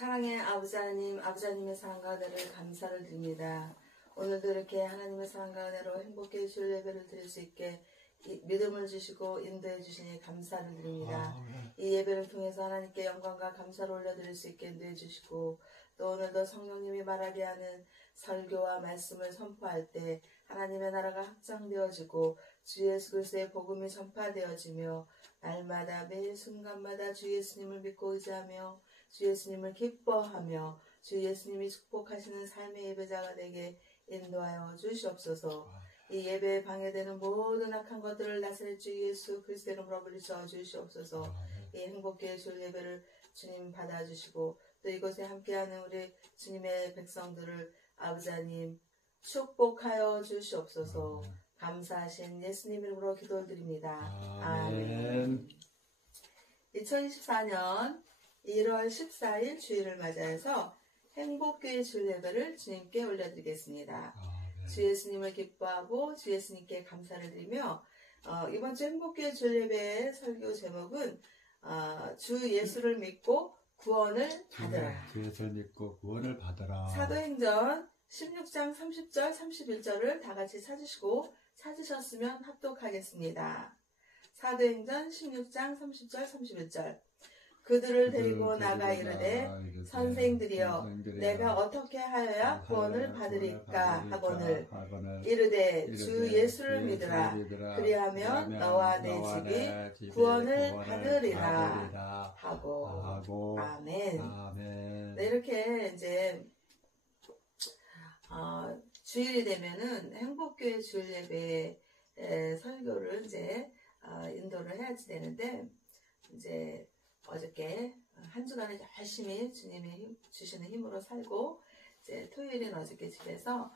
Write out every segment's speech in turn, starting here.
사랑의 아버지 하나님, 아버지 하나님의 사랑과 은혜를 감사를 드립니다. 오늘도 이렇게 하나님의 사랑과 은혜로 행복해 주실 예배를 드릴 수 있게 믿음을 주시고 인도해 주시니 감사를 드립니다. 이 예배를 통해서 하나님께 영광과 감사를 올려드릴 수 있게 인도해 주시고, 또 오늘도 성령님이 말하게 하는 설교와 말씀을 선포할 때 하나님의 나라가 확장되어지고 주 예수 그리스도의 복음이 전파되어지며, 날마다 매일 순간마다 주 예수님을 믿고 의지하며 주 예수님을 기뻐하며 주 예수님이 축복하시는 삶의 예배자가 되게 인도하여 주시옵소서. 이 예배에 방해되는 모든 악한 것들을 다스릴 주 예수 그리스도의 이름으로 물리쳐 주시옵소서. 이 행복해 줄 예배를 주님 받아주시고, 또 이곳에 함께하는 우리 주님의 백성들을 아버지 하나님 축복하여 주시옵소서. 감사하신 예수님 이름으로 기도드립니다. 아멘. 2024년 1월 14일 주일을 맞이해서 행복교회 줄 예배를 주님께 올려드리겠습니다. 주 예수님을 기뻐하고 주 예수님께 감사를 드리며, 이번 주 행복교회 줄 예배의 설교 제목은 주 예수를 믿고 구원을 받으라. 주 예수를 믿고 구원을 받으라. 사도행전 16장 30절 31절을 다 같이 찾으시고 찾으셨으면 합독하겠습니다. 사도행전 16장 30절 31절. 그들을 데리고 나가 이르되 선생들이여 내가 어떻게 하여야 구원을 받으리까 하거늘 이르되 주 예수를 믿으라. 그리하면 너와 내 집이 구원을 받으리라 하고. 아멘. 네, 이렇게 이제 주일이 되면은 행복교회 주일 예배 설교를 이제 인도를 해야지 되는데, 이제 어저께 한 주간에 열심히 주님이 주시는 힘으로 살고, 이제 토요일은 어저께 집에서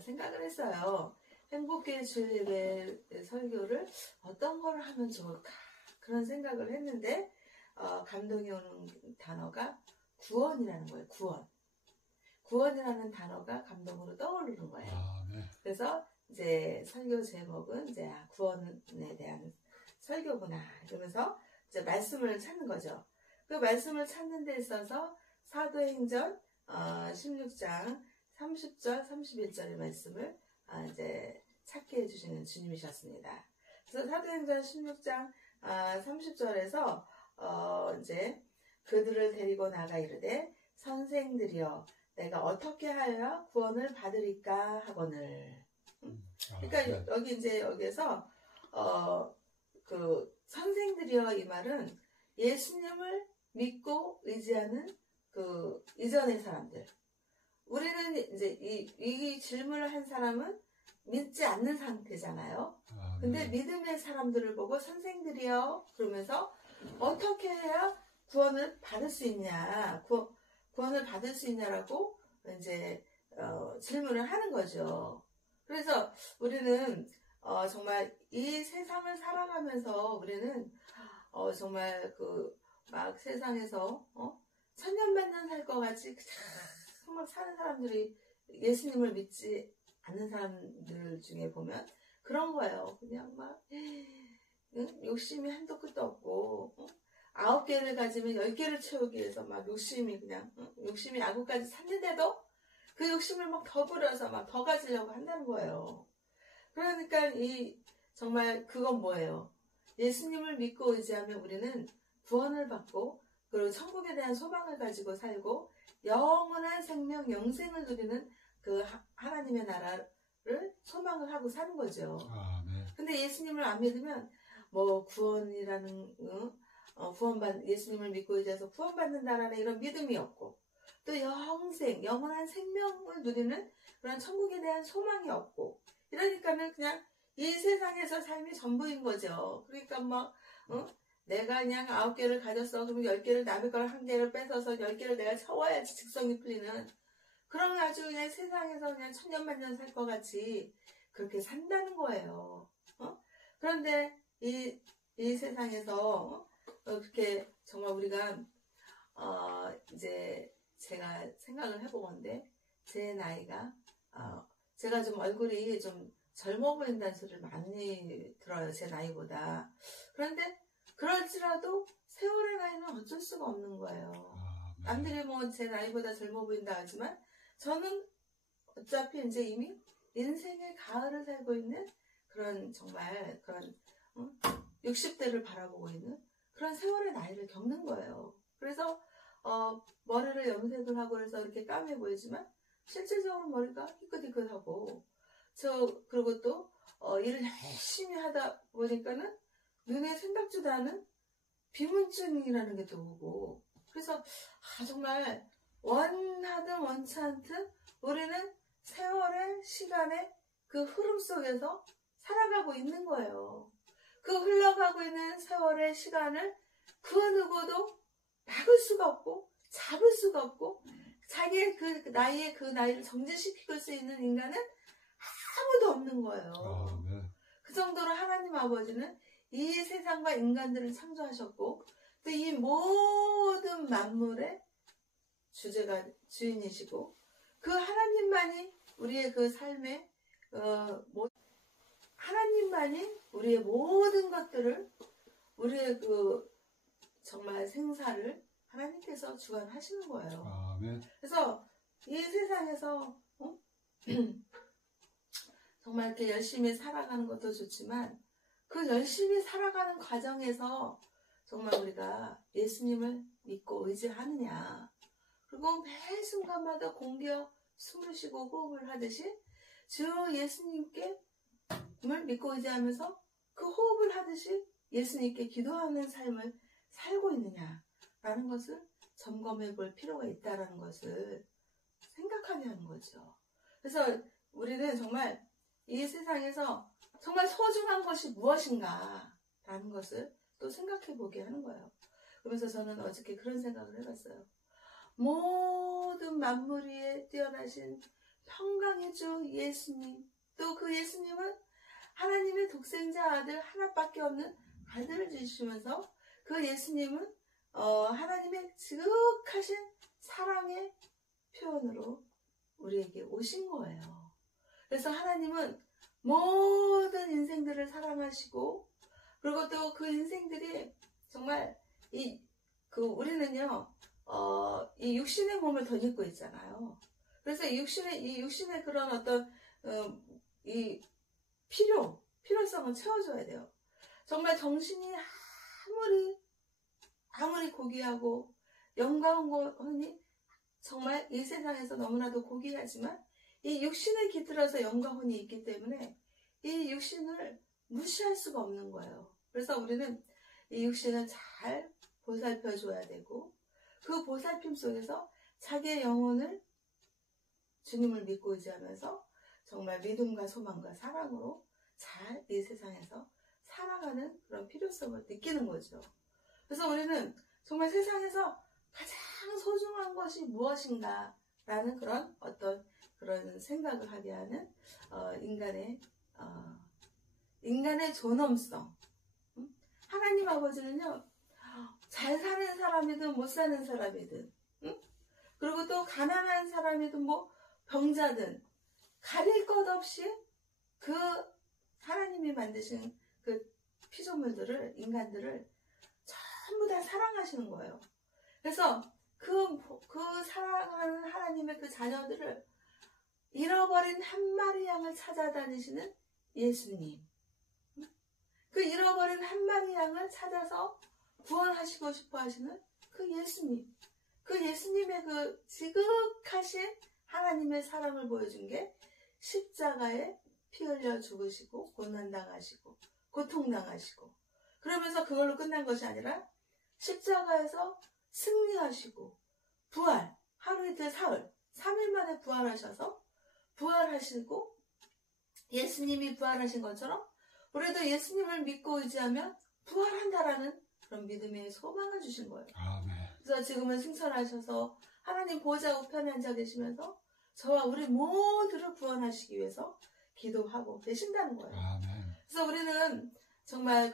생각을 했어요. 행복교회 주일 예배 설교를 어떤 걸 하면 좋을까, 그런 생각을 했는데 감동이 오는 단어가 구원이라는 거예요. 구원이라는 단어가 감동으로 떠오르는 거예요. 그래서 이제 설교 제목은 이제 구원에 대한 설교구나 이러면서 이제 말씀을 찾는 거죠. 그 말씀을 찾는 데 있어서 사도행전 16장 30절 31절의 말씀을 이제 찾게 해주시는 주님이셨습니다. 그래서 사도행전 16장 30절에서 이제 그들을 데리고 나가 이르되 선생들이여 내가 어떻게 하여야 구원을 받으리까 하거늘. 그러니까 여기 이제 여기에서 그 선생들이여, 이 말은 예수님을 믿고 의지하는 그 이전의 사람들. 우리는 이제 이 질문을 한 사람은 믿지 않는 상태잖아요. 근데 믿음의 사람들을 보고 선생들이여 그러면서 어떻게 해야 구원을 받을 수 있냐, 구원을 받을 수 있냐라고 이제 질문을 하는 거죠. 그래서 우리는 정말 이 세상을 살아가면서 우리는 정말 그 막 세상에서 천년만년 살 것 같이 정말 사는 사람들이, 예수님을 믿지 않는 사람들 중에 보면 그런 거예요. 그냥 막 욕심이 한도 끝도 없고 9개를 가지면 10개를 채우기 위해서 막 욕심이 그냥 욕심이 아구까지 샀는데도 그 욕심을 막 더 부려서 막 더 가지려고 한다는 거예요. 그러니까 정말 그건 뭐예요? 예수님을 믿고 의지하면 우리는 구원을 받고, 그리고 천국에 대한 소망을 가지고 살고 영원한 생명, 영생을 누리는 그 하나님의 나라를 소망을 하고 사는 거죠. 근데 예수님을 안 믿으면 뭐 구원이라는 예수님을 믿고 의지해서 구원받는다라는 이런 믿음이 없고, 또 영원한 생명을 누리는 그런 천국에 대한 소망이 없고, 이러니까는 그냥 이 세상에서 삶이 전부인 거죠. 그러니까 막 내가 그냥 9개를 가졌어. 그러면 10개를 남의 걸 1개를 뺏어서 10개를 내가 채워야지 직성이 풀리는, 그런 아주 그냥 세상에서 그냥 천년만년 살 것 같이 그렇게 산다는 거예요. 그런데 이 세상에서 그렇게 정말 우리가 이제 제가 생각을 해보건데, 제 나이가 제가 좀 얼굴이 좀 젊어 보인다는 소리를 많이 들어요, 제 나이보다. 그런데 그럴지라도 세월의 나이는 어쩔 수가 없는 거예요. 남들이 뭐 제 나이보다 젊어 보인다 하지만 저는 어차피 이제 이미 인생의 가을을 살고 있는 그런 정말 그런 60대를 바라보고 있는 그런 세월의 나이를 겪는 거예요. 그래서 머리를 염색을 하고 그래서 이렇게 까매 보이지만 실질적으로 머리가 희끗희끗하고 그리고 또 일을 열심히 하다 보니까는 눈에 생각지도 않은 비문증이라는 게 또 오고 그래서 정말 원하든 원치 않든 우리는 세월의 시간의 그 흐름 속에서 살아가고 있는 거예요. 그 흘러가고 있는 세월의 시간을 그 누구도 막을 수가 없고 잡을 수가 없고 자기의 그 나이를 정지시킬 수 있는 인간은 아무도 없는 거예요. 네. 그 정도로 하나님 아버지는 이 세상과 인간들을 창조하셨고 또 이 모든 만물의 주인이시고 그 하나님만이 우리의 그 삶의 하나님만이 우리의 모든 것들을 우리의 그 정말 생사를 하나님께서 주관하시는 거예요. 아멘. 그래서 이 세상에서 정말 이렇게 열심히 살아가는 것도 좋지만 그 열심히 살아가는 과정에서 정말 우리가 예수님을 믿고 의지하느냐 그리고 매 순간마다 공기와 숨을 쉬고 호흡을 하듯이 주 예수님께 을 믿고 의지하면서 그 호흡을 하듯이 예수님께 기도하는 삶을 살고 있느냐라는 것을 점검해 볼 필요가 있다는 것을 생각하게 하는 거죠. 그래서 우리는 정말 이 세상에서 정말 소중한 것이 무엇인가라는 것을 또 생각해 보게 하는 거예요. 그러면서 저는 어저께 그런 생각을 해봤어요. 모든 만물 위에 뛰어나신 평강의 주 예수님, 또 그 예수님은 하나님의 독생자 아들 하나밖에 없는 아들을 주시면서 그 예수님은 하나님의 지극하신 사랑의 표현으로 우리에게 오신 거예요. 그래서 하나님은 모든 인생들을 사랑하시고 그리고 또 그 인생들이 정말 우리는요 이 육신의 몸을 덧입고 있잖아요. 그래서 이 육신의 그런 어떤 이 필요성을 채워줘야 돼요. 정말 정신이 아무리 고귀하고 영광하니 정말 이 세상에서 너무나도 고귀하지만 이 육신에 깃들어서 영광혼이 있기 때문에 이 육신을 무시할 수가 없는 거예요. 그래서 우리는 이 육신을 잘 보살펴 줘야 되고 그 보살핌 속에서 자기의 영혼을 주님을 믿고 의지하면서 정말 믿음과 소망과 사랑으로 잘 이 세상에서 살아가는 그런 필요성을 느끼는 거죠. 그래서 우리는 정말 세상에서 가장 소중한 것이 무엇인가라는 그런 생각을 하게 하는 인간의 존엄성. 하나님 아버지는요, 잘 사는 사람이든 못 사는 사람이든, 그리고 또 가난한 사람이든 뭐 병자든 가릴 것 없이 그 하나님이 만드신 그 피조물들을, 인간들을 전부 다 사랑하시는 거예요. 그래서 그 사랑하는 하나님의 그 자녀들을 잃어버린 한 마리 양을 찾아다니시는 예수님. 그 잃어버린 한 마리 양을 찾아서 구원하시고 싶어 하시는 그 예수님. 그 예수님의 그 지극하신 하나님의 사랑을 보여준 게 십자가에 피 흘려 죽으시고 고난당하시고 고통당하시고 그러면서 그걸로 끝난 것이 아니라 십자가에서 승리하시고 부활, 하루 이틀 사흘 3일 만에 부활하셔서 부활하시고 예수님이 부활하신 것처럼 우리도 예수님을 믿고 의지하면 부활한다라는 그런 믿음의 소망을 주신 거예요. 아멘. 그래서 지금은 승천하셔서 하나님 보좌 우편에 앉아 계시면서 저와 우리 모두를 구원하시기 위해서 기도하고 계신다는 거예요. 아멘. 그래서 우리는 정말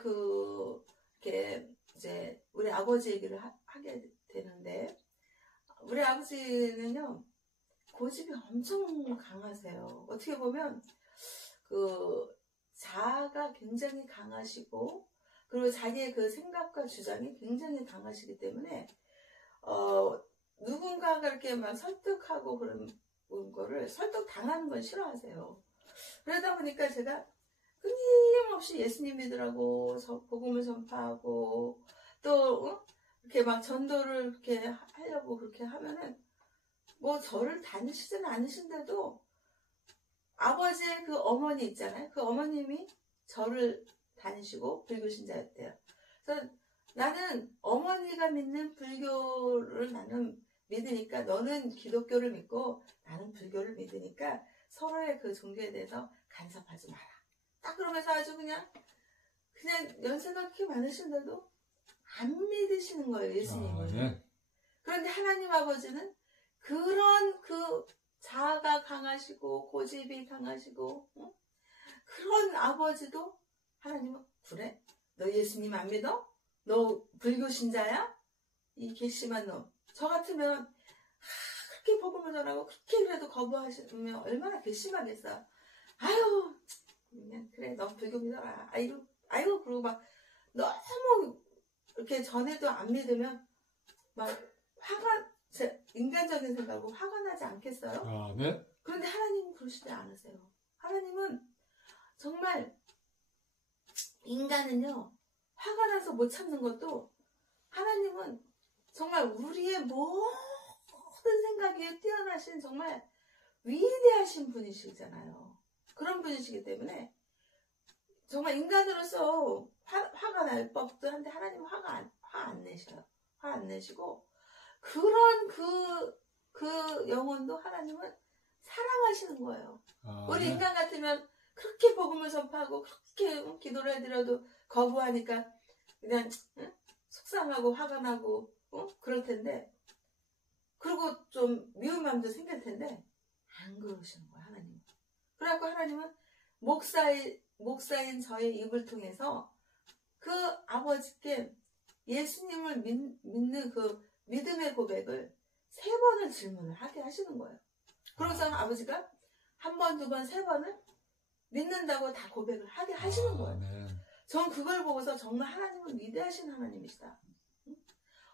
이렇게 이제 우리 아버지 얘기를 하게 되는데 우리 아버지는요 고집이 엄청 강하세요. 어떻게 보면 자아가 굉장히 강하시고 그리고 자기의 그 생각과 주장이 굉장히 강하시기 때문에 엄마가 이렇게 막 설득하고 그런 거를 설득 당하는 건 싫어하세요. 그러다 보니까 제가 끊임없이 예수님 믿으라고 복음을 전파하고 또 이렇게 막 전도를 이렇게 하려고 그렇게 하면은 뭐 저를 다니시지는 않으신데도 아버지의 그 어머니 있잖아요. 그 어머님이 저를 다니시고 불교신자였대요. 그래서 나는 어머니가 믿는 불교를 나는 믿으니까 너는 기독교를 믿고 나는 불교를 믿으니까 서로의 그 종교에 대해서 간섭하지 마라. 딱 그러면서 아주 그냥 연세가 그렇게 많으신데도 안 믿으시는 거예요, 예수님을. 아, 네. 그런데 하나님 아버지는 그런 그 자아가 강하시고 고집이 강하시고 그런 아버지도 하나님은 그래? 너 예수님 안 믿어? 너 불교 신자야? 이 괘씸한 놈. 저 같으면 그렇게 복음을 전하고 그렇게 그래도 거부하시면 얼마나 괘씸하겠어. 아유 그냥 그래 너 불교 믿어라. 아이고 그러고 막 너무 이렇게 전에도 안 믿으면 막 화가 인간적인 생각으로 화가 나지 않겠어요? 아, 네. 그런데 하나님은 그러시지 않으세요. 하나님은 정말 인간은요 화가 나서 못 참는 것도 하나님은 정말 우리의 모든 생각이 뛰어나신 정말 위대하신 분이시잖아요. 그런 분이시기 때문에 정말 인간으로서 화가 날 법도 한데 하나님은 화 안 내셔요. 화 안 내시고 그런 그 영혼도 하나님은 사랑하시는 거예요. 아, 우리 네. 인간 같으면 그렇게 복음을 전파하고 그렇게 기도를 해드려도 거부하니까 그냥 속상하고 화가 나고 그럴 텐데 그리고 좀 미운 마음도 생길 텐데 안 그러시는 거예요. 하나님은. 그래갖고 하나님은 목사인 저의 입을 통해서 그 아버지께 예수님을 믿는 그 믿음의 고백을 3번을 질문을 하게 하시는 거예요. 그러고서 아버지가 1번, 2번, 3번을 믿는다고 다 고백을 하게 하시는 거예요. 네. 전 그걸 보고서 정말 하나님은 위대하신 하나님이시다.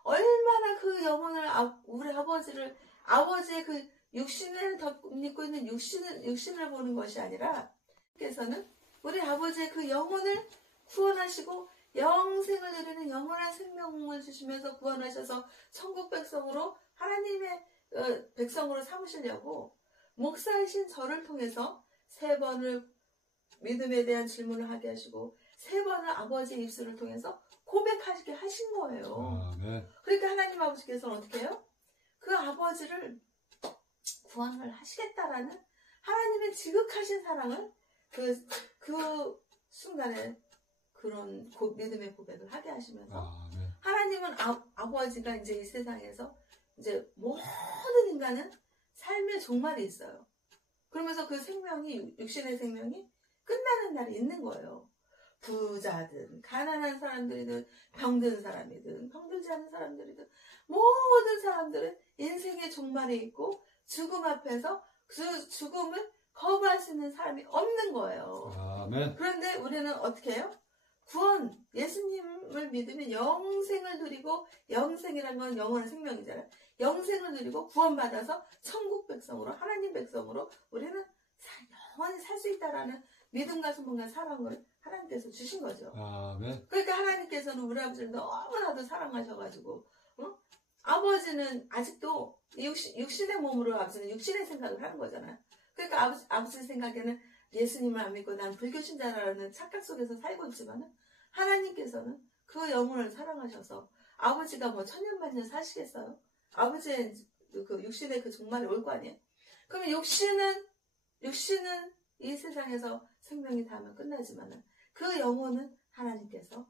얼마나 그 영혼을 우리 아버지의 그 육신을 덮고 있는 육신을 보는 것이 아니라 께서는 우리 아버지의 그 영혼을 구원하시고 영생을 누리는 영원한 생명을 주시면서 구원하셔서 천국 백성으로 하나님의 백성으로 삼으시려고 목사이신 저를 통해서 3번을 믿음에 대한 질문을 하게 하시고 3번을 아버지의 입술을 통해서 고백하시게 하신 거예요. 아, 네. 그러니까 하나님 아버지께서는 어떻게 해요? 그 아버지를 구원을 하시겠다라는 하나님의 지극하신 사랑을 그 순간에 그런 믿음의 고백을 하게 하시면서 아, 네. 하나님은 아버지가 이제 이 세상에서 이제 모든 인간은 삶의 종말이 있어요. 그러면서 그 생명이 육신의 생명이 끝나는 날이 있는 거예요. 부자든 가난한 사람들이든 병든 사람이든 병들지 않은 사람들이든 모든 사람들은 인생의 종말이 있고 죽음 앞에서 그 죽음을 거부할 수 있는 사람이 없는 거예요. 아멘. 그런데 우리는 어떻게 해요? 구원, 예수님을 믿으면 영생을 누리고 영생이라는 건 영원한 생명이잖아요. 영생을 누리고 구원받아서 천국 백성으로 하나님 백성으로 우리는 영원히 살 수 있다라는 믿음과 소망과 사랑을 하나님께서 주신 거죠. 아멘. 그러니까 하나님께서는 우리 아버지를 너무나도 사랑하셔가지고 아버지는 아직도 육신의 몸으로 아버지는 육신의 생각을 하는 거잖아요. 그러니까 아버지 생각에는 예수님을 안 믿고 난 불교신자라는 착각 속에서 살고 있지만 하나님께서는 그 영혼을 사랑하셔서 아버지가 뭐 천년만년 사시겠어요? 아버지의 그 육신의 그 종말이 올 거 아니에요? 그러면 육신은 이 세상에서 생명이 닿으면 끝나지만 그 영혼은 하나님께서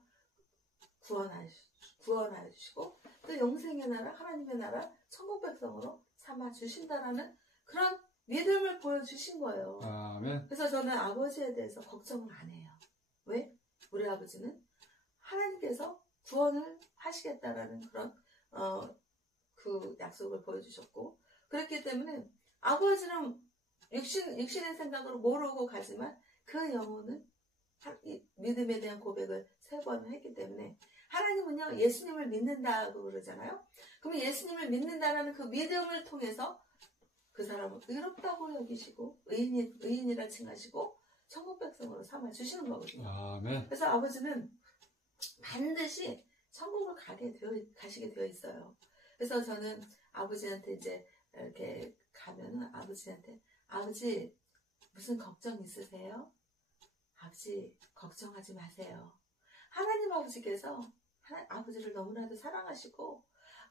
구원하시고 또 영생의 나라, 하나님의 나라, 천국 백성으로 삼아 주신다라는 그런 믿음을 보여주신 거예요. 아멘. 그래서 저는 아버지에 대해서 걱정을 안 해요. 왜? 우리 아버지는 하나님께서 구원을 하시겠다라는 그런 그 약속을 보여주셨고 그렇기 때문에 아버지는 육신의 생각으로 모르고 가지만 그 영혼은 믿음에 대한 고백을 3번을 했기 때문에 하나님은요, 예수님을 믿는다고 그러잖아요. 그럼 예수님을 믿는다라는 그 믿음을 통해서 그 사람을 의롭다고 여기시고, 의인이라 칭하시고, 천국 백성으로 삼아 주시는 거거든요. 아멘. 그래서 아버지는 반드시 천국을 가시게 되어 있어요. 그래서 저는 아버지한테 이제 이렇게 가면은 아버지한테, 아버지, 무슨 걱정 있으세요? 아버지, 걱정하지 마세요. 하나님 아버지께서 아버지를 너무나도 사랑하시고,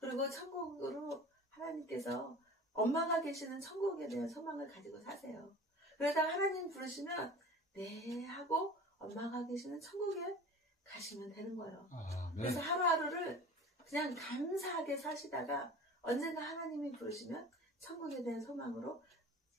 그리고 천국으로 하나님께서 엄마가 계시는 천국에 대한 소망을 가지고 사세요. 그러다가 하나님 부르시면 네 하고 엄마가 계시는 천국에 가시면 되는 거예요. 아멘. 그래서 하루하루를 그냥 감사하게 사시다가 언젠가 하나님이 부르시면 천국에 대한 소망으로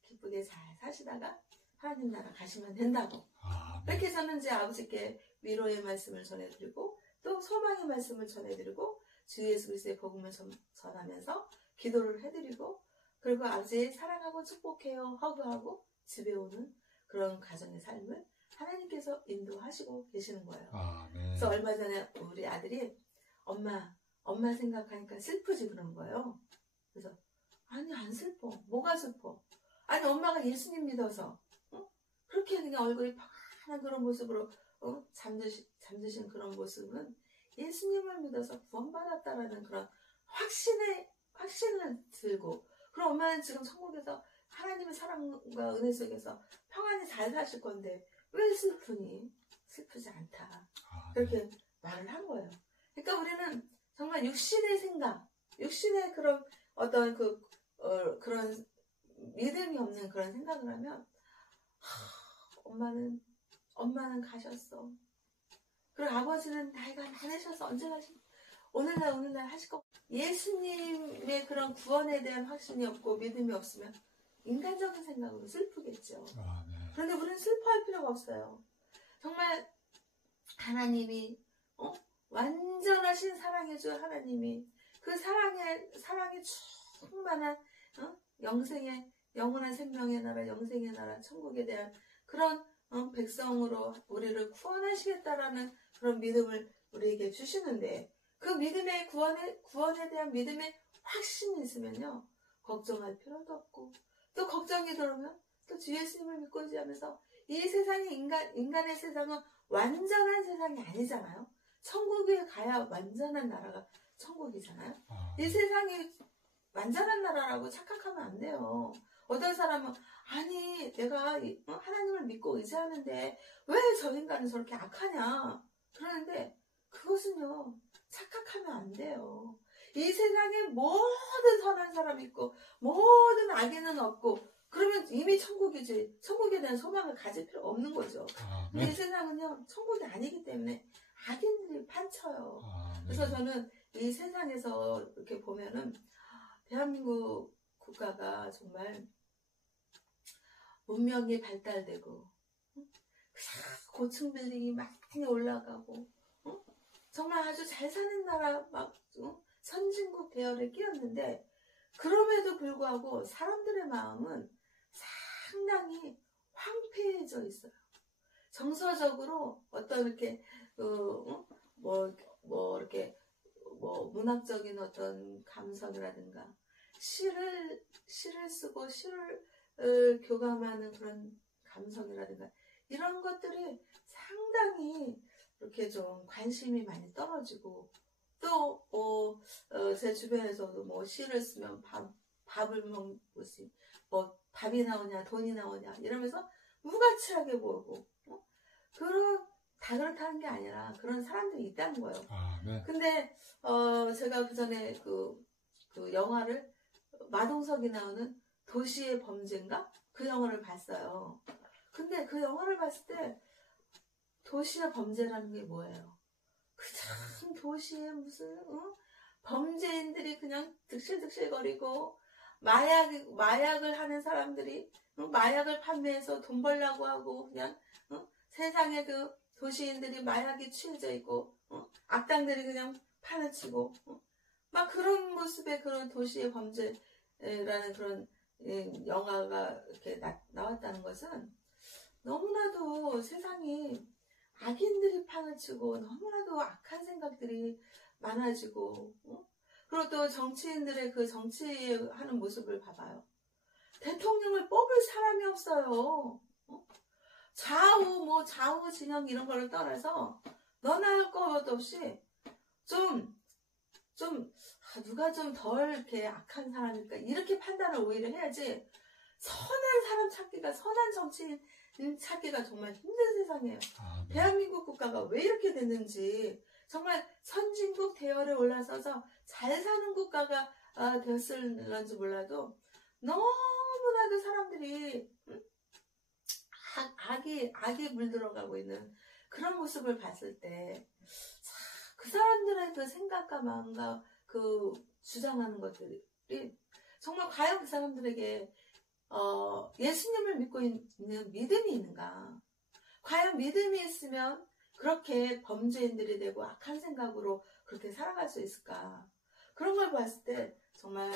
기쁘게 잘 사시다가 하나님 나라 가시면 된다고. 아멘. 그렇게 저는 이제 아버지께 위로의 말씀을 전해드리고 또 소망의 말씀을 전해드리고 주 예수 그리스도의 복음을 전하면서 기도를 해드리고 그리고 아버지 사랑하고 축복해요 허그하고 집에 오는 그런 가정의 삶을 하나님께서 인도하시고 계시는 거예요. 아멘. 그래서 얼마 전에 우리 아들이 엄마 생각하니까 슬프지 그런 거예요. 그래서 아니 안 슬퍼. 뭐가 슬퍼? 아니 엄마가 예수님 믿어서 그렇게 그냥 얼굴이 파란 그런 모습으로 잠드신 그런 모습은 예수님을 믿어서 구원받았다라는 그런 확신을 들고 그럼 엄마는 지금 천국에서 하나님의 사랑과 은혜 속에서 평안히 잘 사실 건데 왜 슬프니? 슬프지 않다. 그렇게 말을 한 거예요. 그러니까 우리는 정말 육신의 생각, 육신의 그런 어떤 그런 믿음이 없는 그런 생각을 하면 엄마는 가셨어. 그리고 아버지는 나이가 많으셔서 언제 가시? 오늘날 하실 거. 예수님의 그런 구원에 대한 확신이 없고 믿음이 없으면 인간적인 생각으로 슬프겠죠. 아멘. 그런데 우리는 슬퍼할 필요가 없어요. 정말 하나님이 완전하신 사랑의 주 하나님이 그 사랑이 충만한 영원한 생명의 나라, 영생의 나라, 천국에 대한 그런 백성으로 우리를 구원하시겠다라는 그런 믿음을 우리에게 주시는데 그 믿음의 구원에 대한 믿음의 확신이 있으면요 걱정할 필요도 없고 또 걱정이 들어오면 또 주 예수님을 믿고 의지하면서 이 세상이 인간의 세상은 완전한 세상이 아니잖아요. 천국에 가야 완전한 나라가 천국이잖아요. 이 세상이 완전한 나라라고 착각하면 안 돼요. 어떤 사람은 아니 내가 하나님을 믿고 의지하는데 왜 저 인간은 저렇게 악하냐 그러는데 그것은요 착각하면 안 돼요. 이 세상에 모든 선한 사람이 있고 모든 악인은 없고 그러면 이미 천국이지. 천국에 대한 소망을 가질 필요 없는 거죠. 근데 이 세상은요 천국이 아니기 때문에 악인들이 판쳐요. 그래서 저는 이 세상에서 이렇게 보면은 대한민국 국가가 정말 문명이 발달되고 고층 빌딩이 많이 올라가고 정말 아주 잘 사는 나라 막 선진국 대열에 끼었는데 그럼에도 불구하고 사람들의 마음은 상당히 황폐해져 있어요. 정서적으로 어떤 이렇게 이렇게 문학적인 어떤 감성이라든가 시를 쓰고 시를 교감하는 그런 감성이라든가 이런 것들이 상당히 이렇게 좀 관심이 많이 떨어지고 또 제 주변에서도 시를 쓰면 밥을 먹듯이 밥이 나오냐 돈이 나오냐 이러면서 무가치하게 보고 다 그렇다는 게 아니라 그런 사람들이 있다는 거예요. 근데 제가 그 전에 그 영화를 마동석이 나오는 도시의 범죄인가? 그 영화를 봤어요. 근데 그 영화를 봤을 때 도시의 범죄라는 게 뭐예요? 참 도시에 무슨 범죄인들이 그냥 득실득실거리고 마약을 하는 사람들이 마약을 판매해서 돈 벌려고 하고 그냥 세상에 그 도시인들이 마약에 취해져 있고 악당들이 그냥 판을 치고 막 그런 모습의 그런 도시의 범죄라는 그런 영화가 이렇게 나왔다는 것은 너무나도 세상이 악인들이 판을 치고 너무나도 악한 생각들이 많아지고, 그리고 또 정치인들의 그 정치하는 모습을 봐봐요. 대통령을 뽑을 사람이 없어요. 좌우 진영 이런 거를 떠나서 너나 할 것 없이 누가 좀 덜 이렇게 악한 사람일까 이렇게 판단을 오히려 해야지. 선한 사람 찾기가, 선한 정치인 찾기가 정말 힘든 세상이에요. 네. 대한민국 국가가 왜 이렇게 됐는지, 정말 선진국 대열에 올라서서 잘 사는 국가가 되었을런지 몰라도 너무나도 사람들이 악에 물들어가고 있는 그런 모습을 봤을 때, 그 사람들의 그 생각과 마음과 그 주장하는 것들이 정말 과연 그 사람들에게 예수님을 믿고 있는 믿음이 있는가? 과연 믿음이 있으면 그렇게 범죄인들이 되고 악한 생각으로 그렇게 살아갈 수 있을까? 그런 걸 봤을 때 정말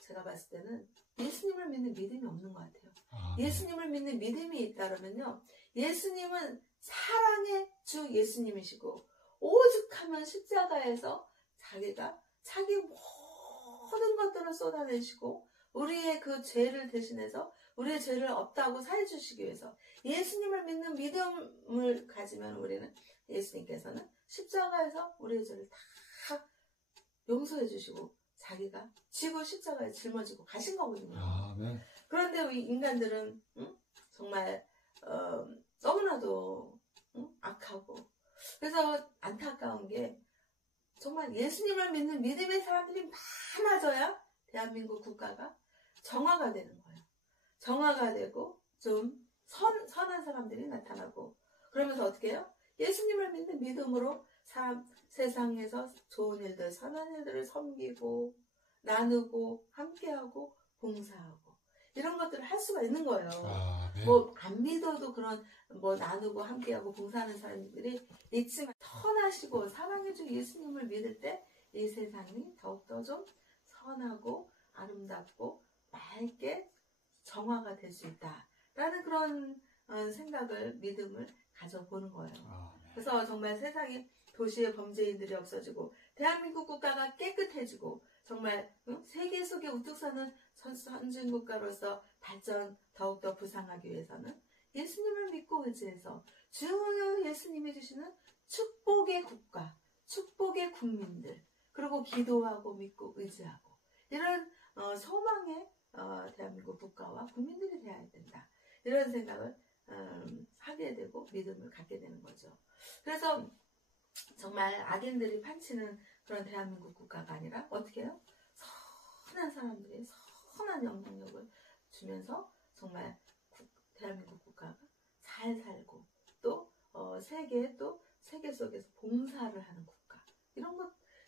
제가 봤을 때는 예수님을 믿는 믿음이 없는 것 같아요. 예수님을 믿는 믿음이 있다면요, 예수님은 사랑의 주 예수님이시고 오죽하면 십자가에서 자기 모든 것들을 쏟아내시고 우리의 그 죄를 대신해서 우리의 죄를 없다고 사해주시기 위해서 예수님을 믿는 믿음을 가지면 우리는, 예수님께서는 십자가에서 우리의 죄를 다 용서해 주시고 자기가 지고 십자가에 짊어지고 가신 거거든요. 네. 그런데 우리 인간들은 정말 너무나도 악하고, 그래서 안타까운 게 정말 예수님을 믿는 믿음의 사람들이 많아져야 대한민국 국가가 정화가 되는 거예요. 정화가 되고 좀 선한 사람들이 나타나고, 그러면서 어떻게 해요? 예수님을 믿는 믿음으로 세상에서 좋은 일들, 선한 일들을 섬기고 나누고 함께하고 봉사하고 이런 것들을 할 수가 있는 거예요. 네. 안 믿어도 그런 나누고 함께하고 봉사하는 사람들이 있지만, 선하시고 사랑해주는 예수님을 믿을 때 이 세상이 더욱더 좀 선하고 아름답고 맑게 정화가 될 수 있다라는 그런 생각을, 믿음을 가져보는 거예요. 네. 그래서 정말 세상에 도시의 범죄인들이 없어지고 대한민국 국가가 깨끗해지고 정말 세계 속에 우뚝 서는 선진국가로서 발전 더욱더 부상하기 위해서는 예수님을 믿고 의지해서 주 예수님이 주시는 축복의 국가, 축복의 국민들, 그리고 기도하고 믿고 의지하고 이런 소망의 대한민국 국가와 국민들이 되어야 된다. 이런 생각을 하게 되고 믿음을 갖게 되는 거죠. 그래서 정말 악인들이 판치는 그런 대한민국 국가가 아니라 어떻게 해요? 선한 사람들이 선한 영향력을 주면서 정말 대한민국 국가가 잘 살고 또 세계 속에서 봉사를 하는 국가,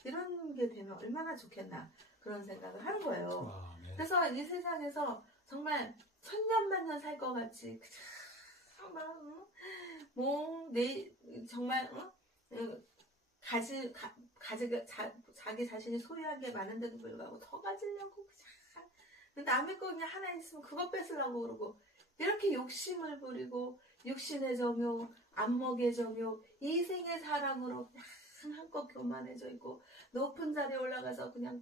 이런 게 되면 얼마나 좋겠나 그런 생각을 하는 거예요. 네. 그래서 이 세상에서 정말 천년만년 살 것 같이 정말 자기 자신이 소유한 게 많은데도 불구하고 더 가지려고 남의 거 그냥 하나 있으면 그거 뺏으려고 그러고, 이렇게 욕심을 부리고 육신의 정욕, 안목의 정욕, 이생의 사랑으로 그냥 한껏 교만해져 있고 높은 자리에 올라가서 그냥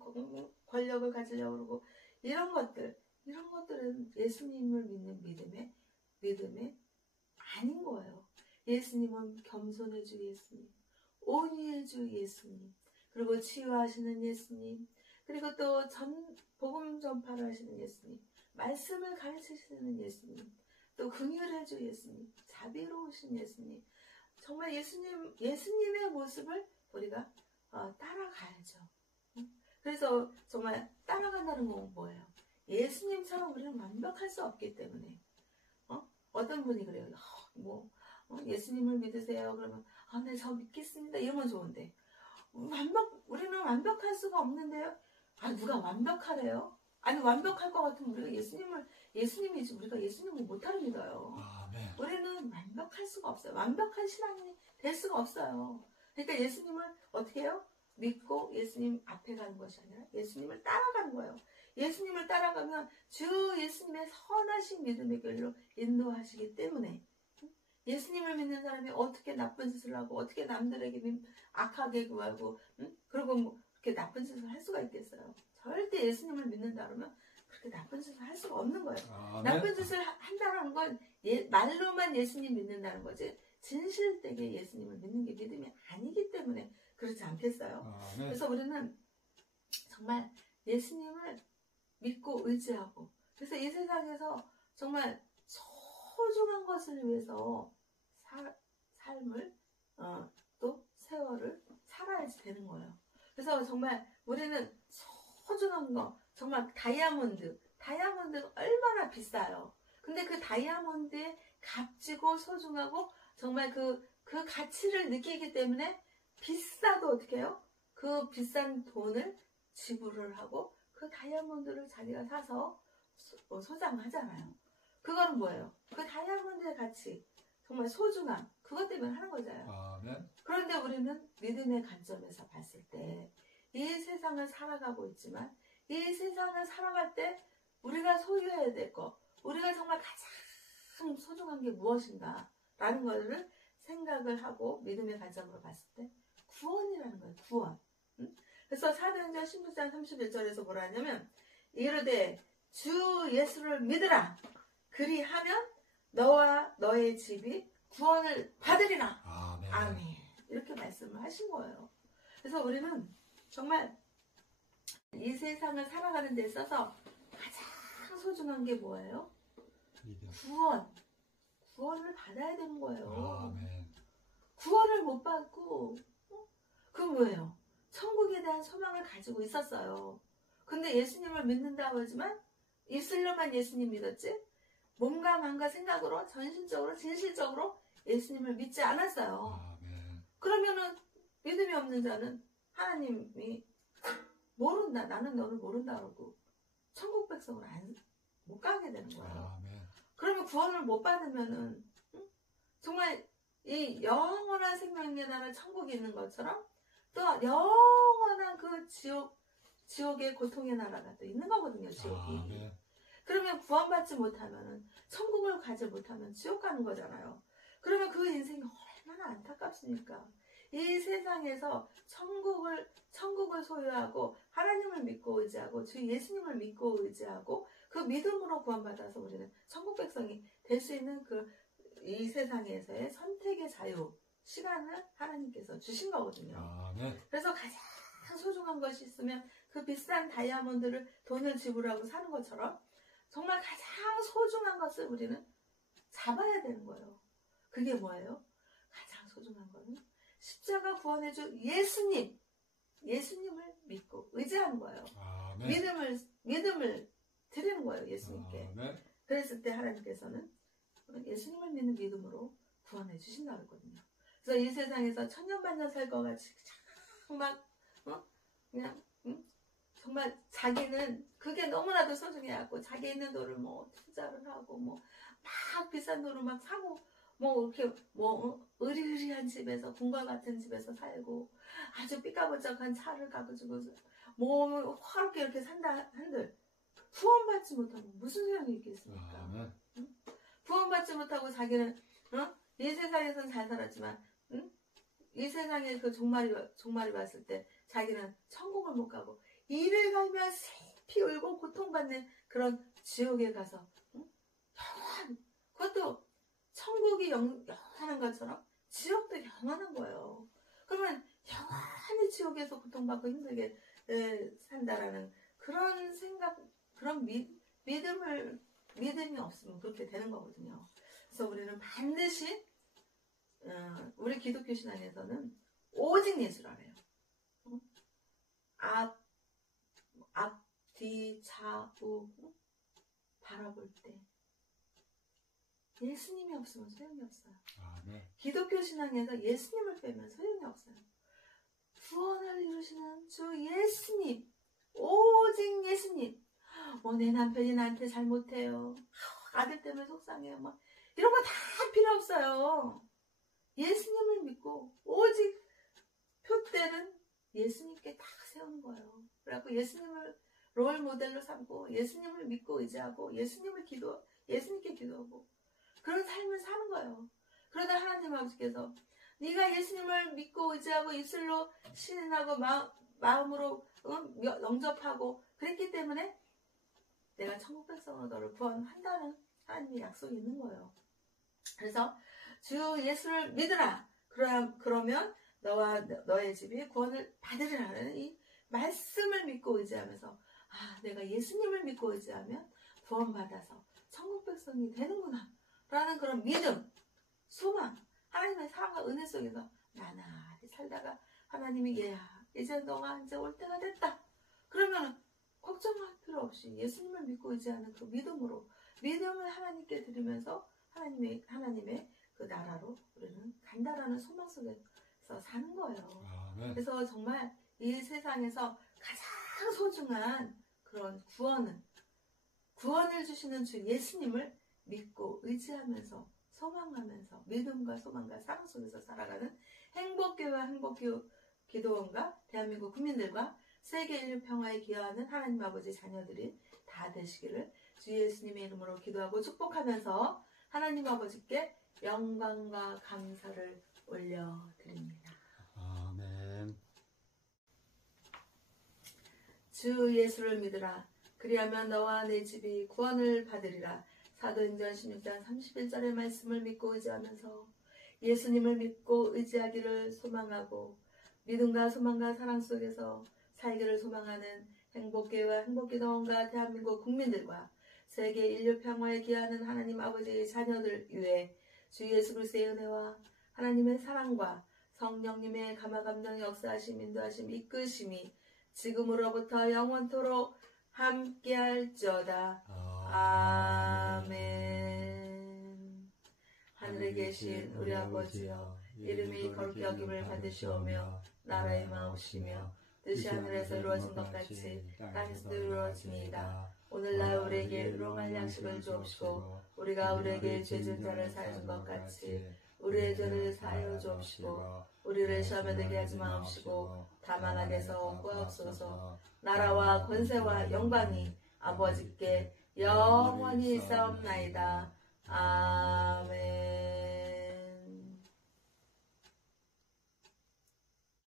권력을 가지려고 그러고, 이런 것들은 예수님을 믿는 믿음에 아닌 거예요. 예수님은 겸손의 주 예수님, 온유의 주 예수님, 그리고 치유하시는 예수님, 그리고 또 복음 전파를 하시는 예수님, 말씀을 가르치시는 예수님, 또 긍휼의 주 예수님, 자비로우신 예수님, 정말 예수님의 모습을 우리가 따라가야죠. 그래서 정말 따라간다는 건 뭐예요? 예수님처럼 우리는 완벽할 수 없기 때문에 어떤 분이 그래요. 예수님을 믿으세요. 그러면 네, 저 믿겠습니다. 이러면 좋은데 우리는 완벽할 수가 없는데요. 누가 완벽하래요? 아니, 완벽할 것 같으면 우리가 예수님이지 우리가 예수님을 못하려 믿어요. 네. 우리는 완벽할 수가 없어요. 완벽한 신앙이 될 수가 없어요. 그러니까 예수님을 어떻게 해요? 믿고 예수님 앞에 가는 것이 아니라 예수님을 따라가는 거예요. 예수님을 따라가면 주 예수님의 선하신 믿음의 길로 인도하시기 때문에 예수님을 믿는 사람이 어떻게 나쁜 짓을 하고 어떻게 남들에게 악하게 구하고 그리고 뭐 그렇게 나쁜 짓을 할 수가 있겠어요. 절대 예수님을 믿는다 그러면 그렇게 나쁜 짓을 할 수가 없는 거예요. 아멘. 나쁜 짓을 한다는 건 말로만 예수님 믿는다는 거지 진실되게 예수님을 믿는 게 믿음이 아니기 때문에 그렇지 않겠어요? 아멘. 그래서 우리는 정말 예수님을 믿고 의지하고 그래서 이 세상에서 정말 소중한 것을 위해서 삶을 또 세월을 살아야지 되는 거예요. 그래서 정말 우리는 소중한 거 정말 다이아몬드가 얼마나 비싸요. 근데 그 다이아몬드의 값지고 소중하고 정말 그 가치를 느끼기 때문에 비싸도 어떻게 해요? 그 비싼 돈을 지불을 하고 그 다이아몬드를 자기가 사서 소장하잖아요. 그건 뭐예요? 그 다이아몬드의 가치, 정말 소중함, 그것 때문에 하는 거잖아요. 아멘. 그런데 우리는 믿음의 관점에서 봤을 때 이 세상을 살아가고 있지만 이 세상을 살아갈 때 우리가 소유해야 될 것, 우리가 정말 가장 소중한 게 무엇인가 라는 것을 생각을 하고 믿음의 관점으로 봤을 때 구원이라는 거예요. 구원. 그래서 사도행전 16장 31절에서 뭐라 하냐면 이르되 주 예수를 믿으라. 그리하면 너와 너의 집이 구원을 받으리라. 아멘. 아멘. 이렇게 말씀을 하신 거예요. 그래서 우리는 정말 이 세상을 살아가는 데 있어서 가장 소중한 게 뭐예요? 믿음. 구원을 받아야 되는 거예요. 아멘. 구원을 못 받고 그건 뭐예요? 천국에 대한 소망을 가지고 있었어요. 근데 예수님을 믿는다고 하지만 입술로만 예수님 믿었지 몸과 마음과 생각으로 전신적으로 진실적으로 예수님을 믿지 않았어요. 아멘. 그러면은 믿음이 없는 자는 하나님이 모른다. 나는 너를 모른다. 그러고 천국 백성을 못 가게 되는 거예요. 아멘. 그러면 구원을 못 받으면은 정말 이 영원한 생명의 나라 천국이 있는 것처럼 또 영원한 그 지옥의 고통의 나라가 또 있는 거거든요. 지옥이. 아멘. 그러면 구원받지 못하면은 천국을 가지 못하면 지옥 가는 거잖아요. 그러면 그 인생이 얼마나 안타깝습니까? 이 세상에서 천국을 소유하고 하나님을 믿고 의지하고 주 예수님을 믿고 의지하고 그 믿음으로 구원받아서 우리는 천국 백성이 될 수 있는 이 세상에서의 선택의 자유 시간을 하나님께서 주신 거거든요. 아멘. 그래서 가장 소중한 것이 있으면 그 비싼 다이아몬드를 돈을 지불하고 사는 것처럼 정말 가장 소중한 것을 우리는 잡아야 되는 거예요. 그게 뭐예요? 가장 소중한 거는 십자가 구원해준 예수님을 믿고 의지하는 거예요. 아멘. 믿음을 드리는 거예요. 예수님께. 아멘. 그랬을 때 하나님께서는 예수님을 믿는 믿음으로 구원해 주신다고 했거든요. 그래서 이 세상에서 천년만년 살 것 같이 정말 그냥 정말 자기는 그게 너무나도 소중해갖고 자기 있는 돈을 뭐 투자를 하고 뭐 막 비싼 돈을 막 사고 뭐 이렇게 뭐 으리으리한 집에서 궁궐 같은 집에서 살고 아주 삐까번쩍한 차를 가지고 뭐 화롭게 이렇게 산다 한들 구원받지 못하면 무슨 소용이 있겠습니까? 아멘. 구원받지 못하고 자기는 이 세상에서는 잘 살았지만 이 세상의 그 종말이 왔을 때 자기는 천국을 못 가고 이를 갈며 슬피 울고 고통받는 그런 지옥에 가서 그것도 천국이 영원한 것처럼 지옥도 영원한 거예요. 그러면 영원히 지옥에서 고통받고 힘들게 산다라는 그런 생각, 그런 믿음이 없으면 그렇게 되는 거거든요. 그래서 우리는 반드시 우리 기독교 신앙에서는 오직 예수라 해요. 앞, 뒤, 좌우 바라볼 때 예수님이 없으면 소용이 없어요. 아멘. 기독교 신앙에서 예수님을 빼면 소용이 없어요. 구원을 이루시는 주 예수님, 오직 예수님. 뭐 내 남편이 나한테 잘못해요. 아들 때문에 속상해요. 막 이런 거 다 필요 없어요. 예수님을 믿고 오직 표대는 예수님께 다 세우는 거예요. 그래갖고 예수님을 롤 모델로 삼고 예수님을 믿고 의지하고 예수님께 기도하고 그런 삶을 사는 거예요. 그러다 하나님 아버지께서 네가 예수님을 믿고 의지하고 입술로 신인하고 마음으로 영접하고 그랬기 때문에 내가 천국 백성으로 너를 구원한다는 하나님의 약속이 있는 거예요. 그래서 주 예수를 믿으라. 그러면 너와 너의 집이 구원을 받으리라는 이 말씀을 믿고 의지하면서 내가 예수님을 믿고 의지하면 구원받아서 천국 백성이 되는구나 라는 그런 믿음, 소망, 하나님의 사랑과 은혜 속에서 나날이 살다가 하나님이 얘야 이제 너가 이제 올 때가 됐다. 그러면 걱정할 필요 없이 예수님을 믿고 의지하는 그 믿음을 하나님께 드리면서 하나님의 그 나라로 우리는 간다라는 소망 속에서 사는 거예요. 아멘. 그래서 정말 이 세상에서 가장 소중한 그런 구원을 주시는 주 예수님을 믿고 의지하면서 소망하면서 믿음과 소망과 사랑 속에서 살아가는 행복교회와 행복기도원과 대한민국 국민들과 세계 인류 평화에 기여하는 하나님 아버지 자녀들이 다 되시기를 주 예수님의 이름으로 기도하고 축복하면서 하나님 아버지께 영광과 감사를 올려드립니다. 아멘. 주 예수를 믿으라. 그리하면 너와 내 집이 구원을 받으리라. 사도행전 16장 31절의 말씀을 믿고 의지하면서 예수님을 믿고 의지하기를 소망하고 믿음과 소망과 사랑 속에서 살기를 소망하는 행복교회와 행복기도원과 대한민국 국민들과 세계 인류 평화에 기여하는 하나님 아버지의 자녀들 위해 주 예수 그리스도의 은혜와 하나님의 사랑과 성령님의 감화감동 역사하심 인도하심 이끄심이 지금으로부터 영원토록 함께할지어다. 아멘. 하늘에 계신 우리 아버지여 이름이 거룩히 여김을 받으시오며 나라의 마옵시며 뜻이 하늘에서 이루어진 것 같이 땅에서도 이루어지니이다. 오늘날 우리에게 일용할 양식을 주옵시고 우리가 우리에게 죄 지은 자를 사해준 것 같이 우리의 죄를 사하여 주옵시고 우리를 시험에 들게 하지 마옵시고 다만 악에서 구하옵소서. 나라와 권세와 영광이 아버지께 영원히 있사옵나이다. 아멘.